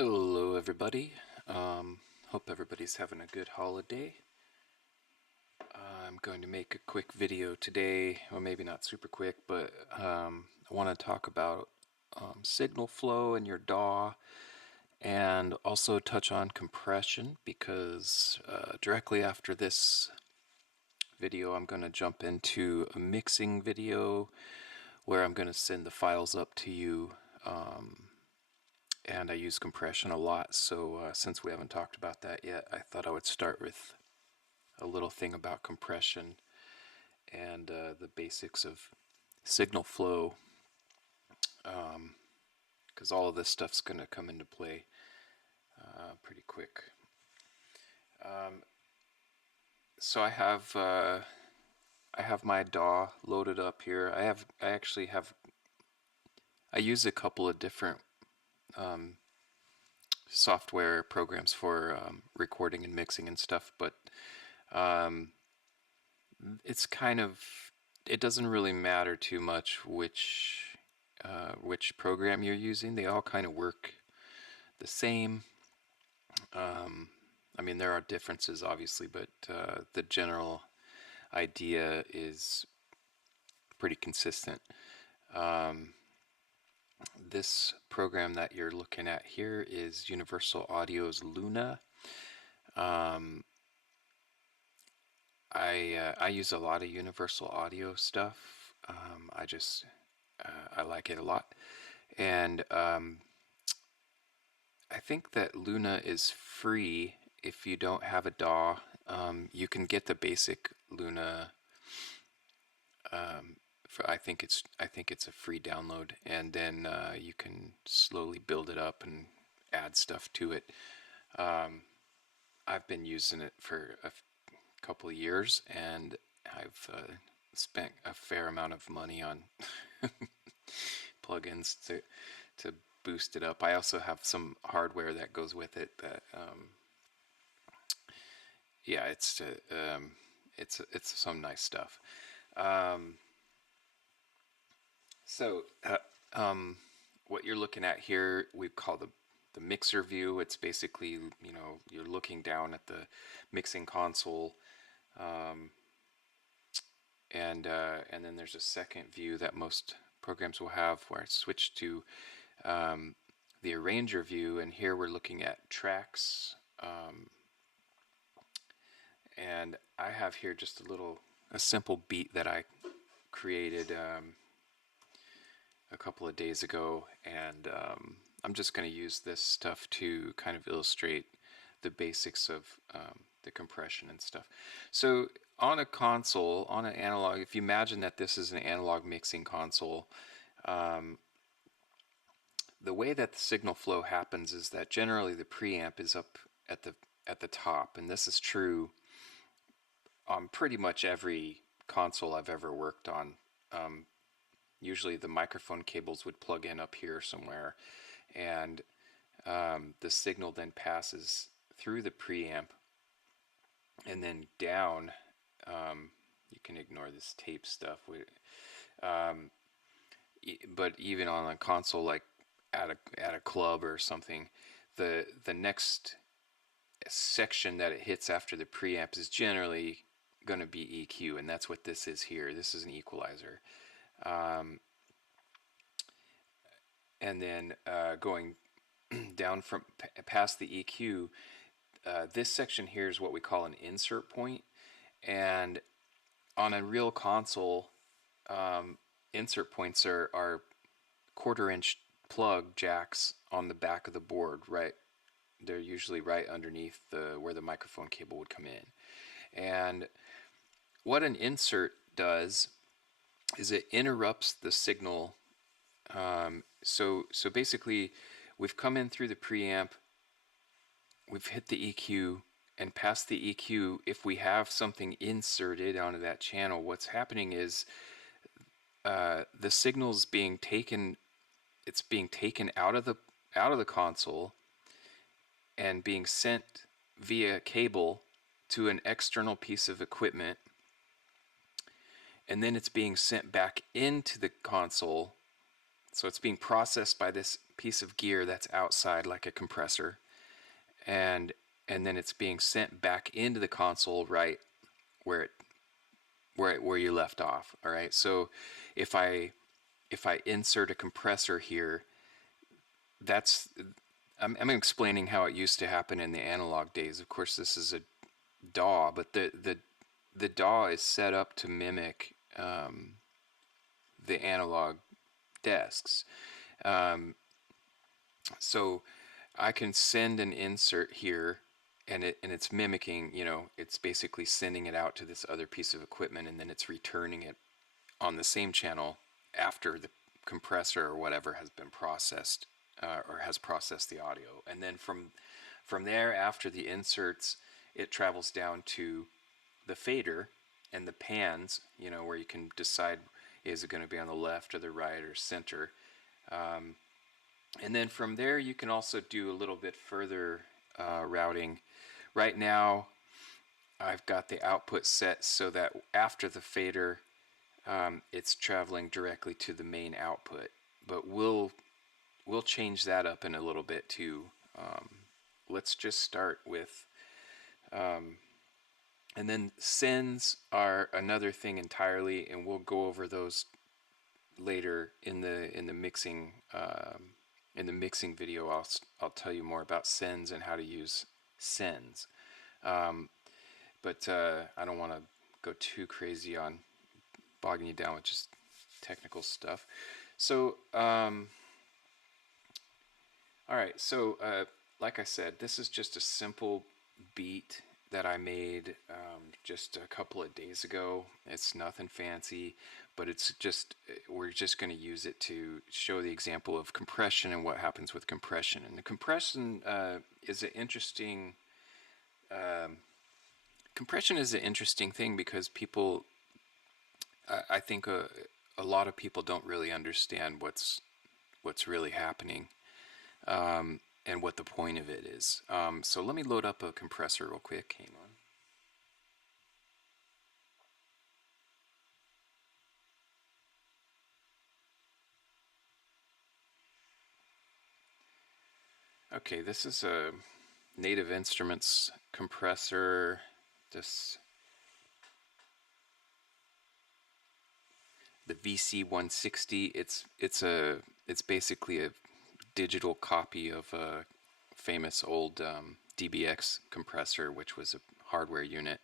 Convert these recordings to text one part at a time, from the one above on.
Hello everybody. Hope everybody's having a good holiday. I'm going to make a quick video today, or maybe not super quick, but I want to talk about signal flow in your DAW and also touch on compression because directly after this video I'm going to jump into a mixing video where I'm going to send the files up to you. And I use compression a lot, so since we haven't talked about that yet, I thought I would start with a little thing about compression and the basics of signal flow, because all of this stuff's going to come into play pretty quick. So I have my DAW loaded up here. I use a couple of different software programs for recording and mixing and stuff, but it's it doesn't really matter too much which program you're using. They all kind of work the same. I mean, there are differences obviously, but the general idea is pretty consistent. This program that you're looking at here is Universal Audio's Luna. I use a lot of Universal Audio stuff. I like it a lot, and I think that Luna is free if you don't have a DAW. You can get the basic Luna. I think it's a free download, and then you can slowly build it up and add stuff to it. I've been using it for a couple of years, and I've spent a fair amount of money on plugins to boost it up. I also have some hardware that goes with it that yeah, it's some nice stuff. So what you're looking at here we call the mixer view. It's basically, you're looking down at the mixing console, and then there's a second view that most programs will have where I switch to the arranger view, and here we're looking at tracks, and I have here just a simple beat that I created a couple of days ago, and I'm just going to use this stuff to kind of illustrate the basics of the compression and stuff. So on a console, on an analog, if you imagine that this is an analog mixing console, the way that the signal flow happens is that generally the preamp is up at the top, and this is true on pretty much every console I've ever worked on. Usually the microphone cables would plug in up here somewhere, and the signal then passes through the preamp and then down. You can ignore this tape stuff, but even on a console like at a club or something, the next section that it hits after the preamp is generally going to be EQ, and that's what this is here. This is an equalizer. And then going down from past the EQ, this section here is what we call an insert point. And on a real console, insert points are quarter-inch plug jacks on the back of the board, right? They're usually right underneath where the microphone cable would come in. And what an insert does is it interrupts the signal. So basically, we've come in through the preamp, we've hit the EQ, and past the EQ, if we have something inserted onto that channel, what's happening is the signal's being taken. It's being taken out of the console and being sent via cable to an external piece of equipment, and then it's being sent back into the console So it's being processed by this piece of gear that's outside, like a compressor, and then it's being sent back into the console right where it where you left off. All right. So if I insert a compressor here, that's I'm explaining how it used to happen in the analog days. Of course, this is a DAW, but the DAW is set up to mimic the analog desks. Um, so I can send an insert here, and it's mimicking. It's basically sending it out to this other piece of equipment, and then it's returning it on the same channel after the compressor or whatever has been processed, or has processed the audio. And then from there, after the inserts, it travels down to the fader and the pans, where you can decide, is it going to be on the left or the right or center. And then from there, you can also do a little bit further routing. Right now, I've got the output set so that after the fader, it's traveling directly to the main output. But we'll change that up in a little bit too. Let's just start with, and then sends are another thing entirely, and we'll go over those later in the mixing video. I'll tell you more about sends and how to use sends. But I don't want to go too crazy on bogging you down with just technical stuff. So, all right. So, like I said, this is just a simple beat that I made just a couple of days ago. It's nothing fancy, but it's just, we're just going to use it to show the example of compression and what happens with compression. And the compression is an interesting. Compression is an interesting thing because people, I think a lot of people don't really understand what's really happening, and what the point of it is. So let me load up a compressor real quick. Hang on. Okay, this is a Native Instruments compressor. The VC160. It's basically a digital copy of a famous old DBX compressor, which was a hardware unit.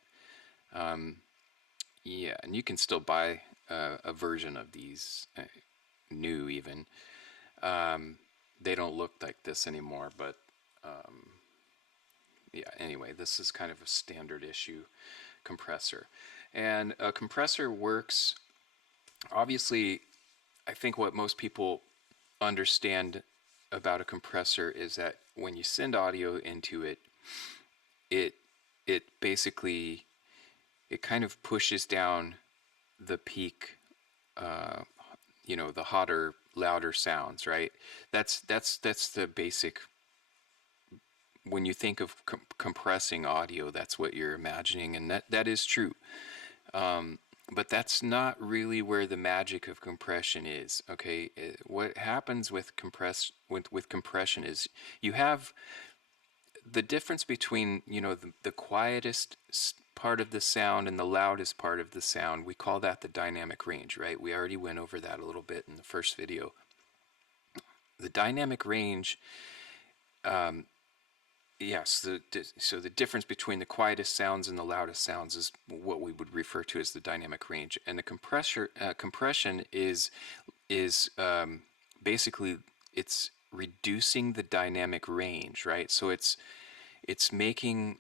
Yeah, and you can still buy a version of these, new even. They don't look like this anymore, but yeah, anyway, this is kind of a standard issue compressor. And a compressor works, obviously, I think what most people understand about a compressor is that when you send audio into it, it basically, it kind of pushes down the peak, the hotter, louder sounds, right? That's the basic. When you think of compressing audio, that's what you're imagining, and that is true. But that's not really where the magic of compression is. Okay, what happens with compression is you have the difference between the quietest part of the sound and the loudest part of the sound. We call that the dynamic range, right? We already went over that a little bit in the first video. The dynamic range, yes, so the difference between the quietest sounds and the loudest sounds is what we would refer to as the dynamic range. And the compression is basically, it's reducing the dynamic range, right? So it's making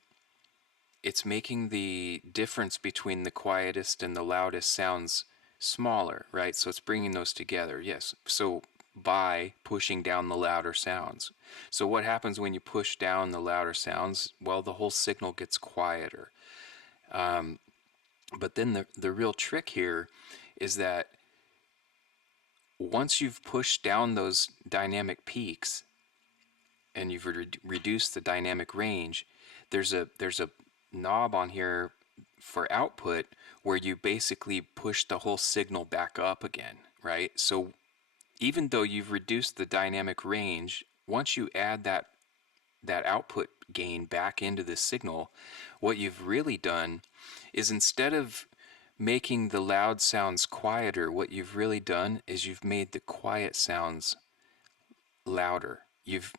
the difference between the quietest and the loudest sounds smaller, right? So it's bringing those together. Yes. So by pushing down the louder sounds. So what happens when you push down the louder sounds? Well, the whole signal gets quieter. But then the real trick here is that once you've pushed down those dynamic peaks and you've reduced the dynamic range, there's a knob on here for output where you basically push the whole signal back up again, right? So even though you've reduced the dynamic range, once you add that output gain back into the signal, what you've really done is, instead of making the loud sounds quieter, what you've really done is you've made the quiet sounds louder. You've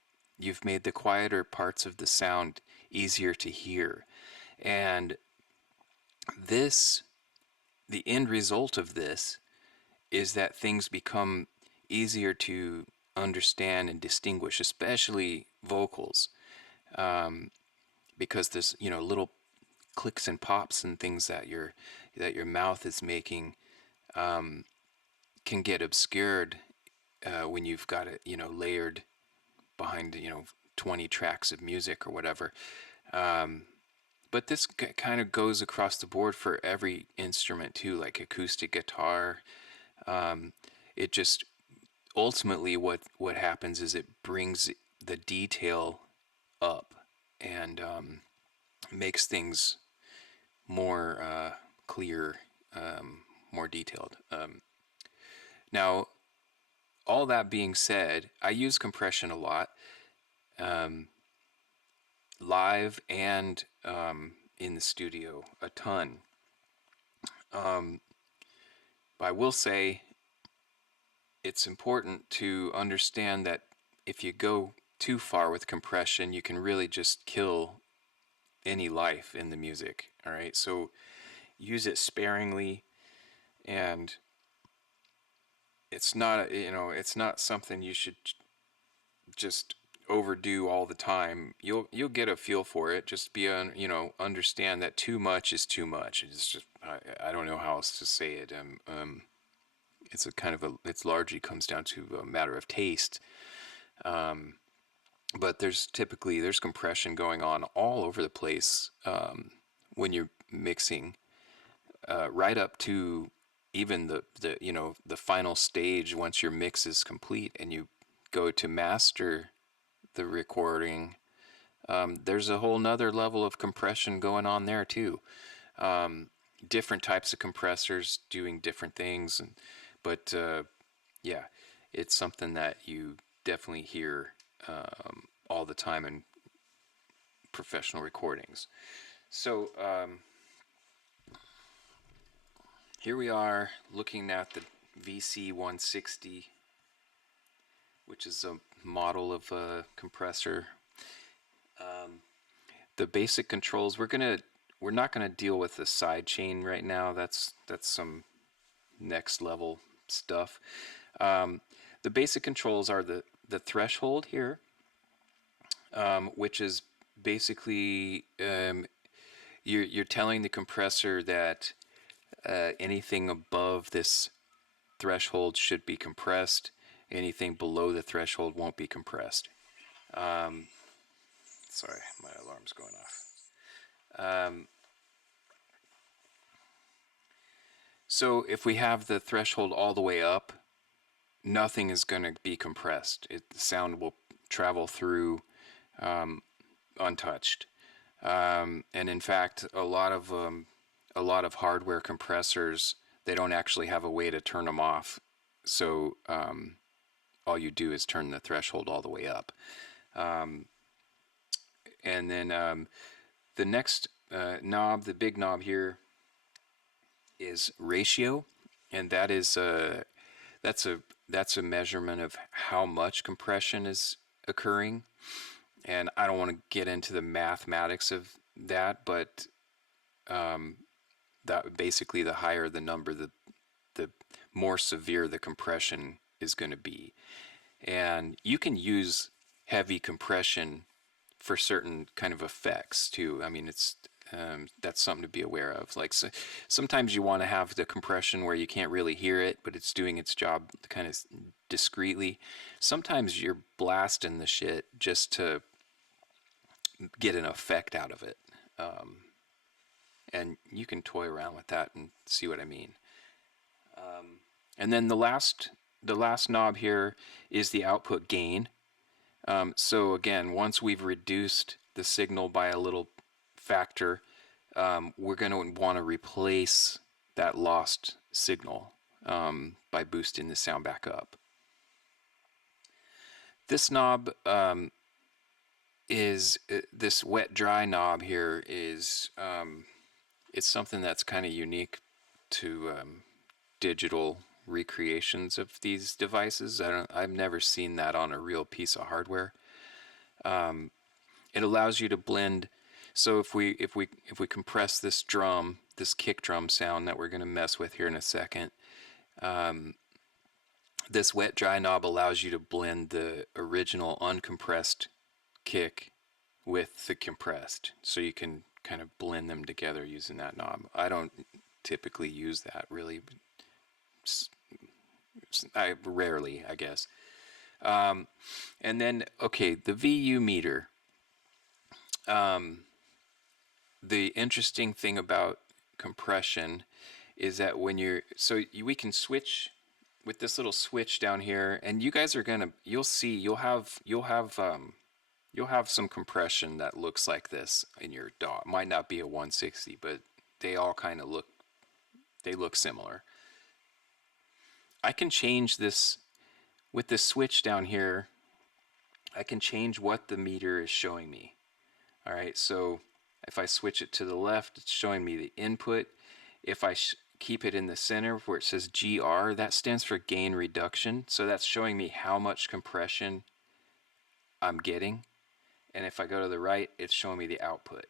made the quieter parts of the sound easier to hear. And this, the end result of this is that things become easier to understand and distinguish, especially vocals, because there's, little clicks and pops and things that your mouth is making can get obscured when you've got it, layered behind, 20 tracks of music or whatever. But this kind of goes across the board for every instrument too, like acoustic guitar. It just, ultimately, what happens is it brings the detail up, and makes things more clear, more detailed. Now, all that being said, I use compression a lot, live and in the studio, a ton. But I will say it's important to understand that if you go too far with compression, you can really just kill any life in the music. All right, so use it sparingly, and it's not something you should just overdo all the time. You'll get a feel for it. Just understand that too much is too much. It's just, I don't know how else to say it. It's a kind of it's largely comes down to a matter of taste. But there's compression going on all over the place when you're mixing, right up to even the final stage. Once your mix is complete and you go to master the recording, there's a whole nother level of compression going on there too. Different types of compressors doing different things, but yeah, it's something that you definitely hear all the time in professional recordings. So here we are looking at the VC160, which is a model of a compressor. The basic controls, we're not gonna deal with the side chain right now. That's some next level stuff. The basic controls are the threshold here, which is basically, you're telling the compressor that anything above this threshold should be compressed. Anything below the threshold won't be compressed. Sorry, my alarm's going off. So if we have the threshold all the way up, nothing is going to be compressed. The sound will travel through untouched. And in fact, a lot of hardware compressors, they don't actually have a way to turn them off. So all you do is turn the threshold all the way up. And then the next knob, the big knob here, is ratio, and that's a measurement of how much compression is occurring. And I don't want to get into the mathematics of that, but that basically, the higher the number, the more severe the compression is going to be. And you can use heavy compression for certain kind of effects too. I mean, that's something to be aware of. Like, sometimes you want to have the compression where you can't really hear it, but it's doing its job kind of discreetly. Sometimes you're blasting the shit just to get an effect out of it. And you can toy around with that and see what I mean. And then the last knob here is the output gain. So again, once we've reduced the signal by a little factor, we're going to want to replace that lost signal by boosting the sound back up. This knob is this wet dry knob here is it's something that's kind of unique to digital recreations of these devices. I've never seen that on a real piece of hardware. It allows you to blend. So if we compress this drum, this kick drum sound that we're going to mess with here in a second, this wet dry knob allows you to blend the original uncompressed kick with the compressed, so you can kind of blend them together using that knob. I don't typically use that really. I rarely, I guess. And then, okay, the VU meter. The interesting thing about compression is that when we can switch with this little switch down here, and you guys are gonna, you'll see, you'll have some compression that looks like this in your DAW. It might not be a 160, but they all kind of look similar. I can change this with this switch down here. I can change what the meter is showing me. All right, so if I switch it to the left, it's showing me the input. If I keep it in the center where it says GR, that stands for gain reduction. So that's showing me how much compression I'm getting. And if I go to the right, it's showing me the output.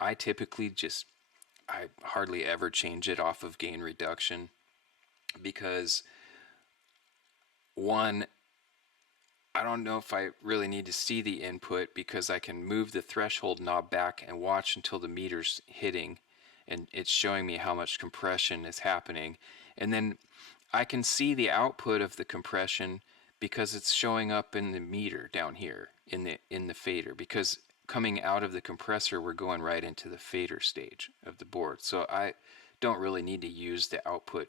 I hardly ever change it off of gain reduction because, one, I don't know if I really need to see the input because I can move the threshold knob back and watch until the meter's hitting and it's showing me how much compression is happening. And then I can see the output of the compression because it's showing up in the meter down here in the fader, because coming out of the compressor we're going right into the fader stage of the board. So I don't really need to use the output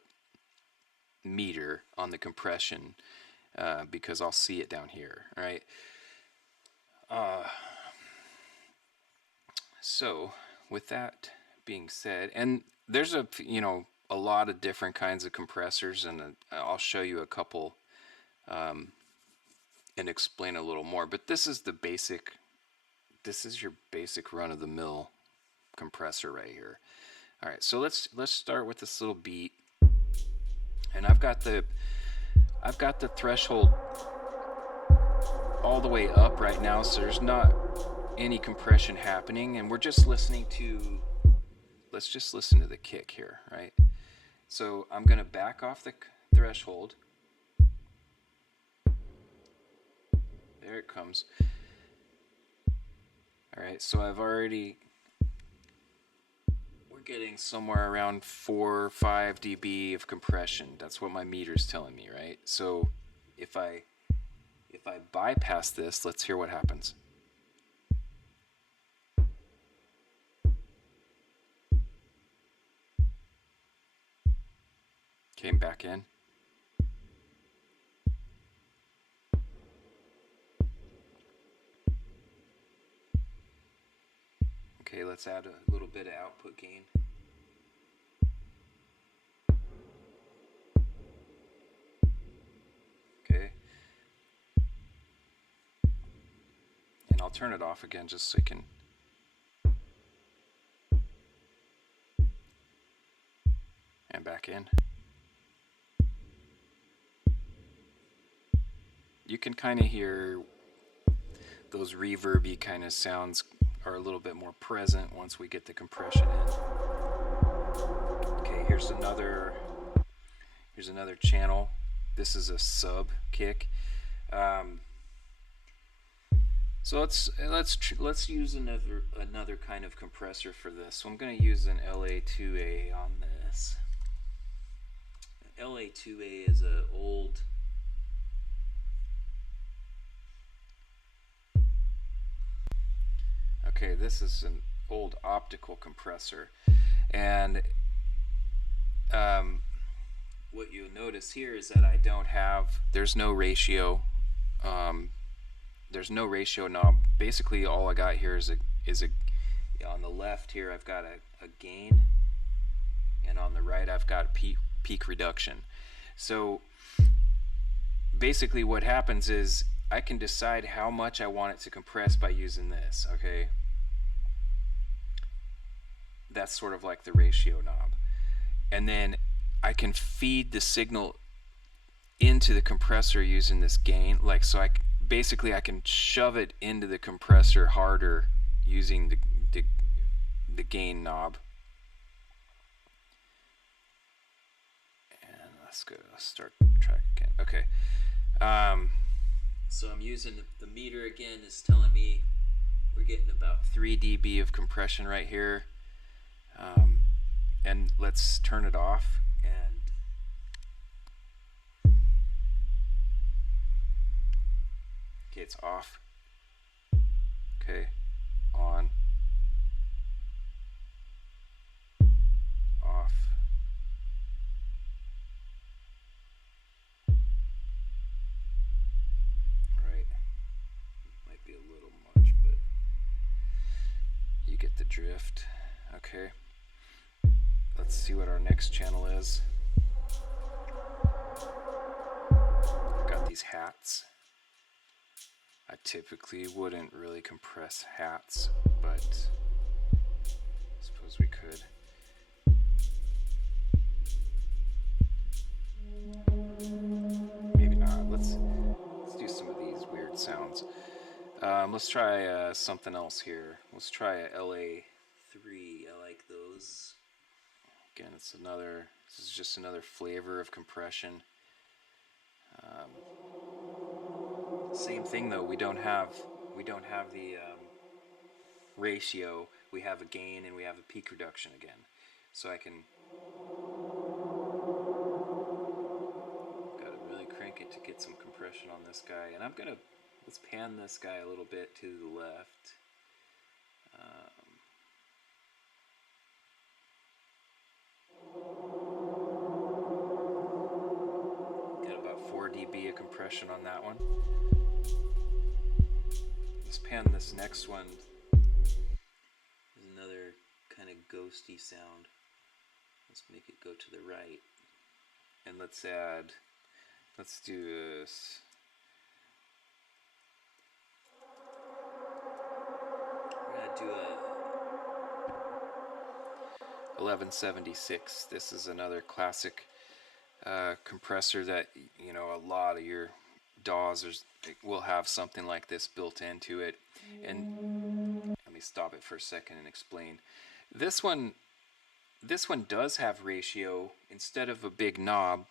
meter on the compression because I'll see it down here, right? So with that being said, and there's a lot of different kinds of compressors, and I'll show you a couple and explain a little more, but this is your basic run-of-the-mill compressor right here. All right, so let's start with this little beat, and I've got the threshold all the way up right now, so there's not any compression happening, and we're just listening to, let's just listen to the kick here, right? So I'm going to back off the threshold. There it comes. All right, so we're getting somewhere around 4 or 5 dB of compression. That's what my meter's telling me, right? So if I bypass this, let's hear what happens. Came back in. Okay, let's add a little bit of output gain. Okay. And I'll turn it off again just so you can. And back in. You can kind of hear those reverby kind of sounds are a little bit more present once we get the compression in. Okay, here's another channel. This is a sub kick. So let's use another kind of compressor for this. So I'm going to use an LA2A on this. LA2A is an old Okay, this is an old optical compressor, and what you'll notice here is that there's no ratio. There's no ratio knob. Basically, all I got here is on the left here I've got a gain, and on the right I've got peak reduction. So basically, what happens is I can decide how much I want it to compress by using this, okay? That's sort of like the ratio knob. And then I can feed the signal into the compressor using this gain, like, so basically I can shove it into the compressor harder using the gain knob. And let's start the track again. Okay. So I'm using the meter again, is telling me we're getting about 3 dB of compression right here. And let's turn it off. And okay, it's off. Okay, on, off. Right, might be a little much, but you get the drift. Okay, let's see what our next channel is. I've got these hats. I typically wouldn't really compress hats, but I suppose we could. Maybe not. Let's do some of these weird sounds. Let's try something else here. Let's try a LA3. I like those. Again, this is just another flavor of compression. Same thing though, we don't have the ratio. We have a gain and we have a peak reduction again. So I can gotta really crank it to get some compression on this guy. And let's pan this guy a little bit to the left. Got about 4 dB of compression on that one. Let's pan this next one. There's another kind of ghosty sound. Let's make it go to the right. And let's do this. We're gonna do a 1176. This is another classic compressor that, you know, a lot of your DAWs will have something like this built into it. And let me stop it for a second and explain. This one does have ratio. Instead of a big knob,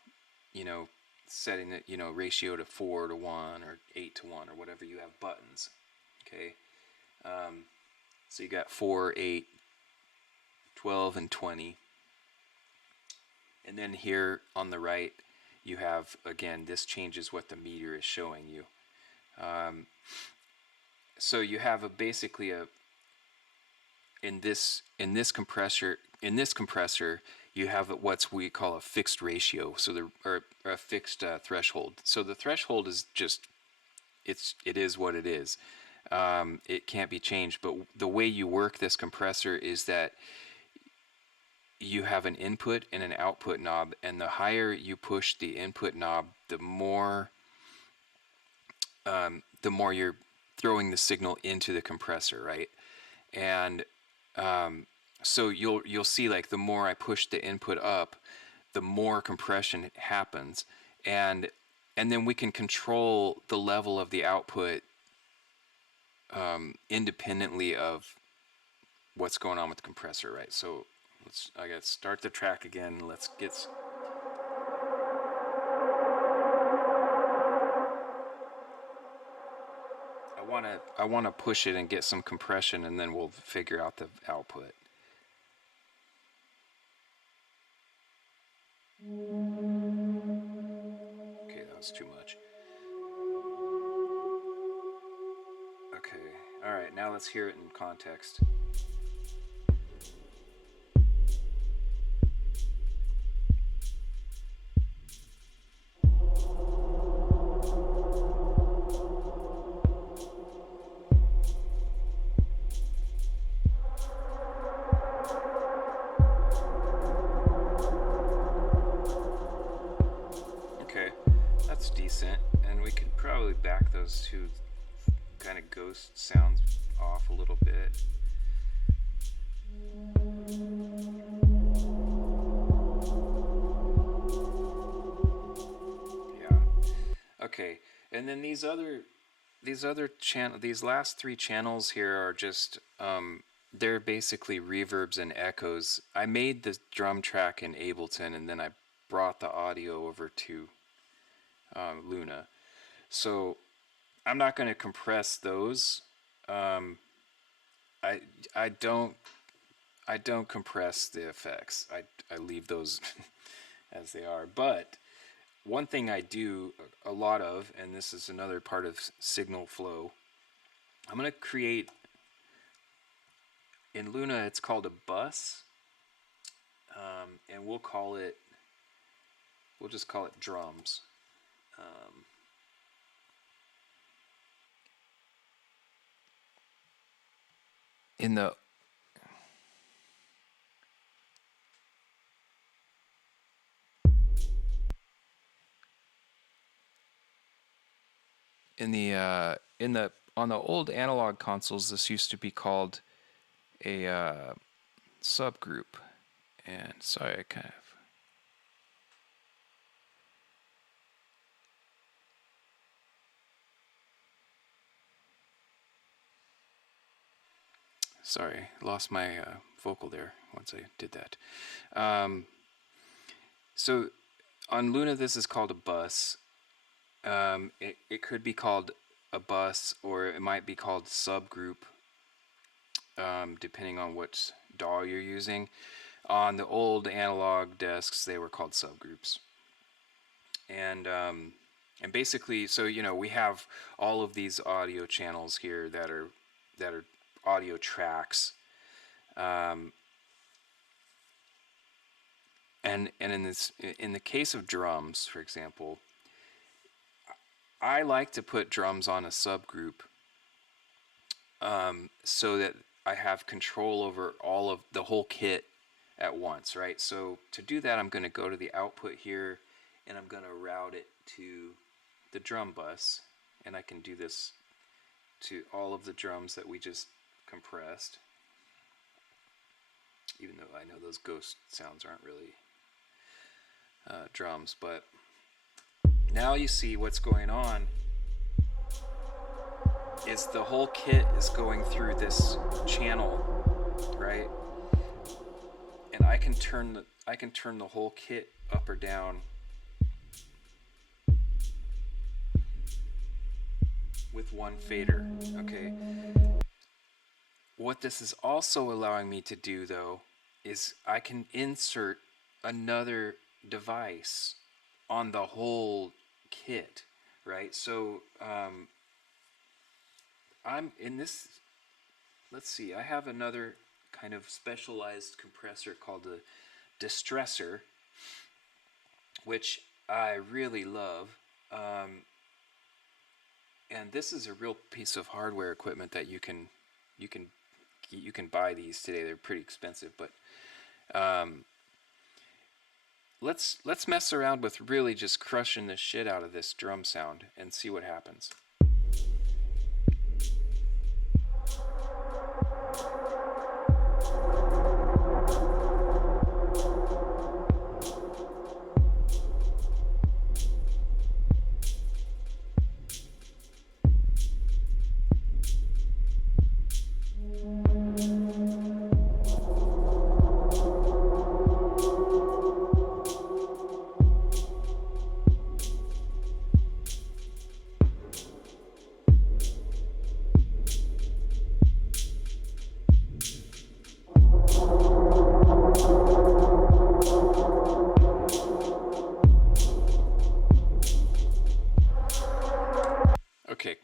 you know, setting it, you know, ratio to 4 to 1 or 8 to 1 or whatever, you have buttons. Okay, so you got 4, 8, 12, and 20. And then here on the right, you have, again, this changes what the meter is showing you. So you have basically in this compressor you have what we call a fixed ratio, so or a fixed threshold. So the threshold is just it is what it is. It can't be changed. But the way you work this compressor is that you have an input and an output knob, and the higher you push the input knob, the more you're throwing the signal into the compressor, right? And so you'll see, like, the more I push the input up, the more compression happens, and then we can control the level of the output independently of what's going on with the compressor, right? So I gotta start the track again. Let's get. I wanna push it and get some compression, and then we'll figure out the output. Okay, that was too much. Okay, all right. Now let's hear it in context. And we could probably back those two kind of ghost sounds off a little bit. Yeah. Okay. And then these last three channels here are just they're basically reverbs and echoes. I made the drum track in Ableton, and then I brought the audio over to Luna. So I'm not going to compress those. Um, I I don't I don't compress the effects. I leave those as they are. But one thing I do a lot of, and this is another part of signal flow, I'm going to create in Luna. It's called a bus, and we'll just call it drums. Um, in the in the on the old analog consoles, this used to be called a subgroup. And sorry, I kind of sorry, lost my vocal there once I did that. Um, so on Luna, this is called a bus. It could be called a bus, or it might be called subgroup, depending on which DAW you're using. On the old analog desks, they were called subgroups. And basically, so we have all of these audio channels here that are audio tracks. Um, and in the case of drums, for example, I like to put drums on a subgroup, so that I have control over all of the whole kit at once, right? So to do that, I'm going to go to the output here, and I'm going to route it to the drum bus, and I can do this to all of the drums that we just compressed, even though I know those ghost sounds aren't really drums. But now you see what's going on is the whole kit is going through this channel, right? And I can turn the whole kit up or down with one fader. Okay. What this is also allowing me to do, though, is I can insert another device on the whole kit, right? So I'm in this. Let's see. I have another kind of specialized compressor called a distressor, which I really love. And this is a real piece of hardware equipment that you can buy these today. They're pretty expensive, but let's mess around with really just crushing the shit out of this drum sound and see what happens. Okay,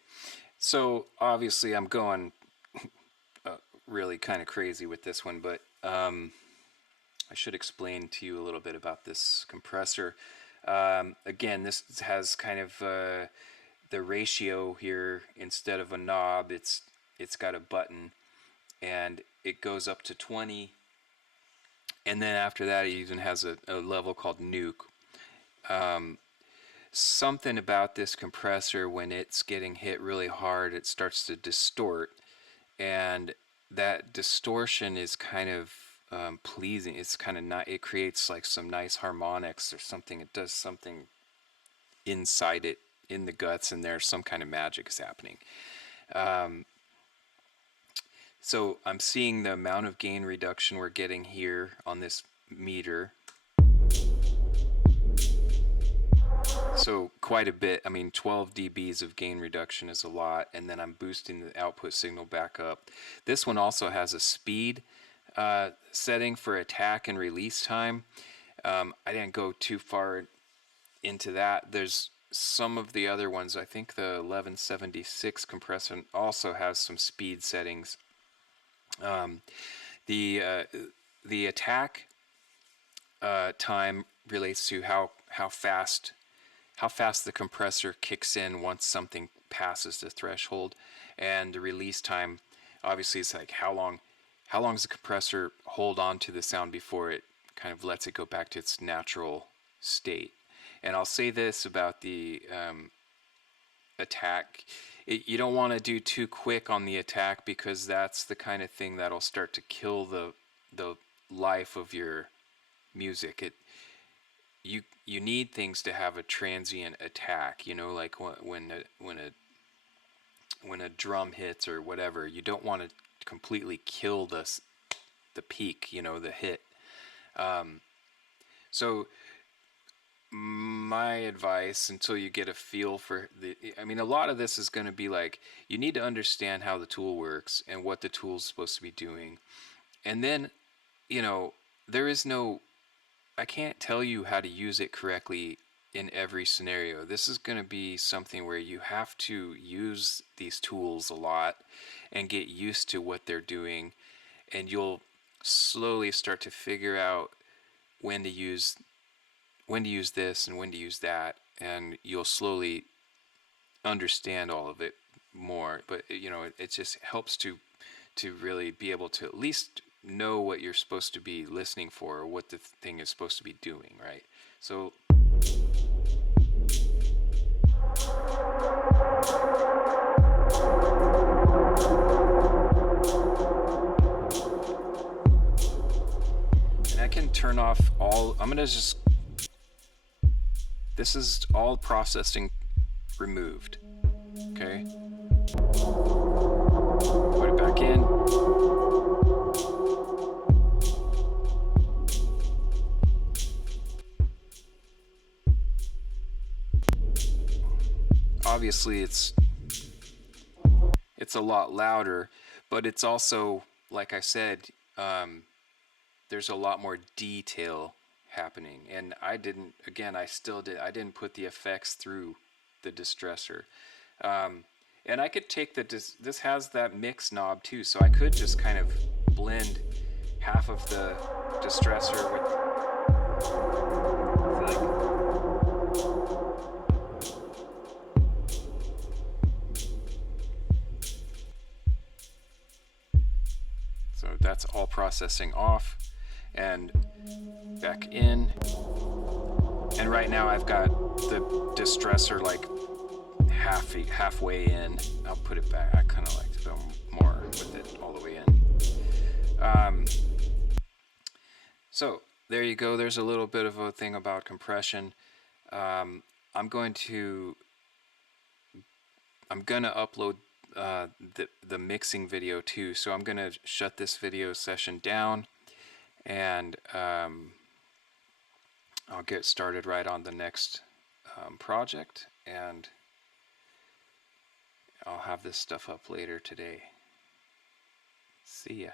so obviously I'm going really kind of crazy with this one, but I should explain to you a little bit about this compressor. Again, this has kind of the ratio here. Instead of a knob, it's got a button, and it goes up to 20, and then after that it even has a level called nuke. something about this compressor, when it's getting hit really hard, it starts to distort, and that distortion is kind of pleasing. It's kind of not, it creates like some nice harmonics or something. It does something inside it, in the guts, and there's some kind of magic is happening. So I'm seeing the amount of gain reduction we're getting here on this meter. So quite a bit. I mean, 12 dBs of gain reduction is a lot, and then I'm boosting the output signal back up. This one also has a speed setting for attack and release time. I didn't go too far into that. There's some of the other ones. I think the 1176 compressor also has some speed settings. The attack time relates to how fast the compressor kicks in once something passes the threshold, and the release time obviously is like how long does the compressor hold on to the sound before it kind of lets it go back to its natural state. And I'll say this about the attack. You don't want to do too quick on the attack, because that's the kind of thing that'll start to kill the life of your music. You need things to have a transient attack, you know, like when a drum hits or whatever. You don't want to completely kill the peak, you know, the hit. So my advice, until you get a feel for I mean, a lot of this is going to be like, you need to understand how the tool works and what the tool is supposed to be doing. And then, you know, I can't tell you how to use it correctly in every scenario. This is going to be something where you have to use these tools a lot and get used to what they're doing, and you'll slowly start to figure out when to use this and when to use that, and you'll slowly understand all of it more. But you know, it just helps to really be able to at least know what you're supposed to be listening for, or what the thing is supposed to be doing, right? So and I can turn off all. This is all processing removed. Okay. Put it back in. Obviously it's a lot louder, but it's also, like I said, there's a lot more detail happening. And I didn't put the effects through the distressor. And I could take this has that mix knob too, so I could just kind of blend half of the distressor with, so that's all processing off and back in. And right now I've got the distressor like halfway in. I'll put it back. I kind of like to go more with it all the way in. So there you go. There's a little bit of a thing about compression. I'm gonna upload the mixing video too. So I'm gonna shut this video session down, and I'll get started right on the next project, and I'll have this stuff up later today. See ya.